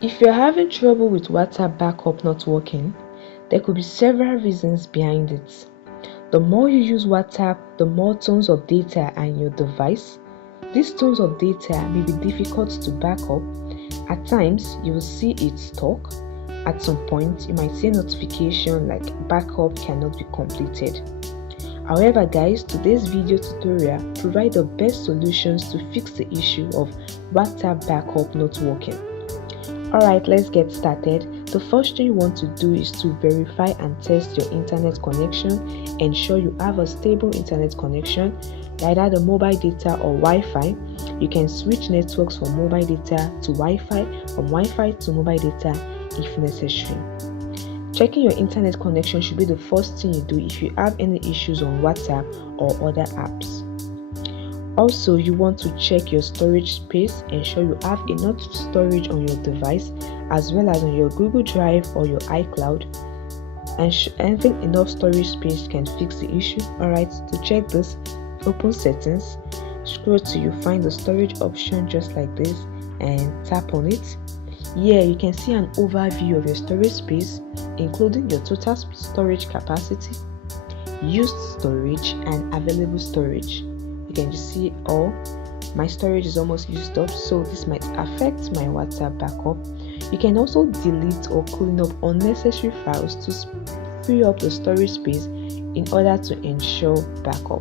If you're having trouble with WhatsApp backup not working, there could be several reasons behind it. The more you use WhatsApp, the more tons of data are in your device. These tons of data may be difficult to back up. At times, you will see it stuck. At some point, you might see a notification like backup cannot be completed. However guys, today's video tutorial provides the best solutions to fix the issue of WhatsApp backup not working. Alright, let's get started. The first thing you want to do is to verify and test your internet connection. Ensure you have a stable internet connection, either the mobile data or Wi-Fi. You can switch networks from mobile data to Wi-Fi, from Wi-Fi to mobile data if necessary. Checking your internet connection should be the first thing you do if you have any issues on WhatsApp or other apps. Also, you want to check your storage space. Ensure you have enough storage on your device as well as on your Google Drive or your iCloud. And having enough storage space can fix the issue. Alright, to check this, open settings, scroll till you find the storage option just like this and tap on it. Here you can see an overview of your storage space, including your total storage capacity, used storage and available storage. You can just see all my storage is almost used up, so this might affect my WhatsApp backup. You can also delete or clean up unnecessary files to free up the storage space in order to ensure backup.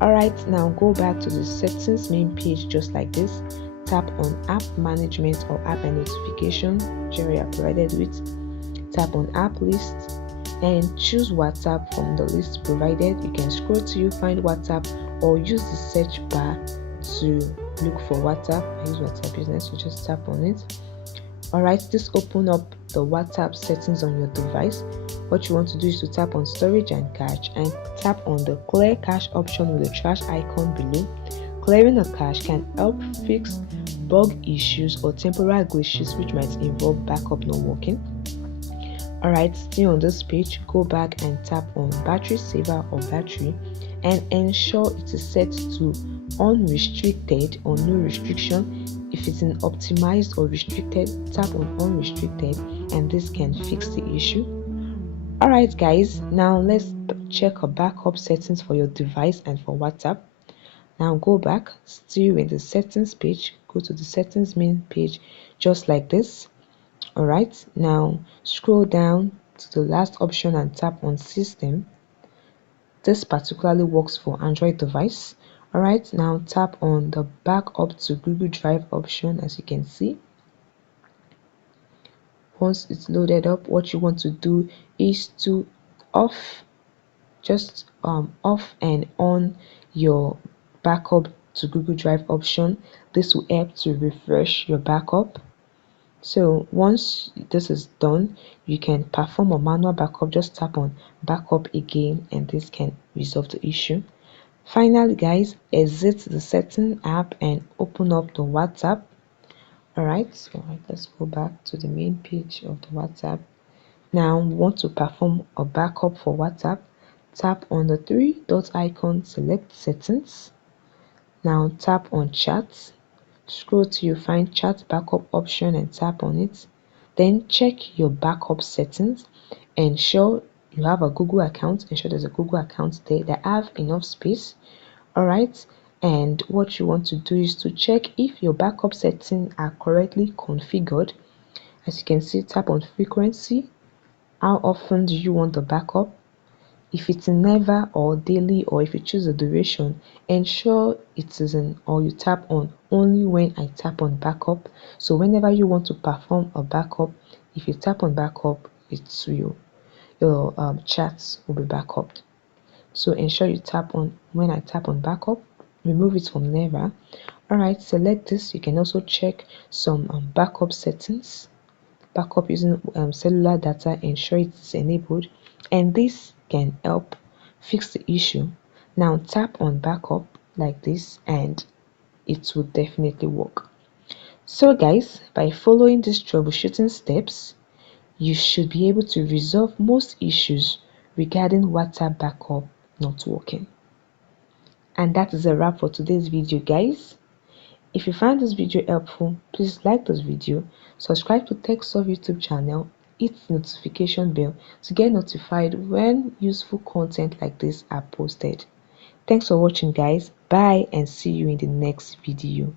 Alright, now go back to the settings main page just like this. Tap on app management or app and notification, whichever you are provided with. Tap on app list and choose WhatsApp from the list provided. You can scroll till you find WhatsApp or use the search bar to look for WhatsApp. I use WhatsApp Business, so just tap on it. Alright, this open up the WhatsApp settings on your device. What you want to do is to tap on storage and cache and tap on the clear cache option with the trash icon below. Clearing a cache can help fix bug issues or temporary glitches which might involve backup not working. Alright, stay on this page, go back and tap on battery saver or battery and ensure it is set to unrestricted or no restriction. If it's in optimized or restricted, tap on unrestricted and this can fix the issue. Alright guys, now let's check a backup settings for your device and for WhatsApp. Now go back, still in the settings page, go to the settings main page just like this. Alright, now scroll down to the last option and tap on system. This particularly works for Android device. Alright, now tap on the backup to Google Drive option. As you can see, once it's loaded up, what you want to do is to off and on your backup to Google Drive option. This will help to refresh your backup. So once this is done, you can perform a manual backup. Just tap on backup again and this can resolve the issue. Finally guys, exit the setting app and open up the WhatsApp. Alright, let's go back to the main page of the WhatsApp. Now we want to perform a backup for WhatsApp. Tap on the three dot icon, select settings. Now tap on chat. Scroll till you find chat backup option and tap on it. Then check your backup settings. Ensure you have a Google account. Ensure there's a Google account there that have enough space. Alright, and what you want to do is to check if your backup settings are correctly configured. As you can see, tap on frequency. How often do you want the backup? If it's never or daily, or if you choose a duration, ensure it is in or you tap on only when I tap on backup. So whenever you want to perform a backup, if you tap on backup, it's your chats will be backed. So ensure you tap on when I tap on backup. Remove it from never. Alright, select this. You can also check some backup settings. Backup using cellular data, ensure it is enabled, and this can help fix the issue. Now tap on backup like this and it will definitely work. So guys, by following these troubleshooting steps, you should be able to resolve most issues regarding WhatsApp backup not working. And that is a wrap for today's video guys. If you found this video helpful, please like this video, Subscribe to TechSolve YouTube channel, hit the notification bell to get notified when useful content like this are posted. Thanks for watching guys. Bye and see you in the next video.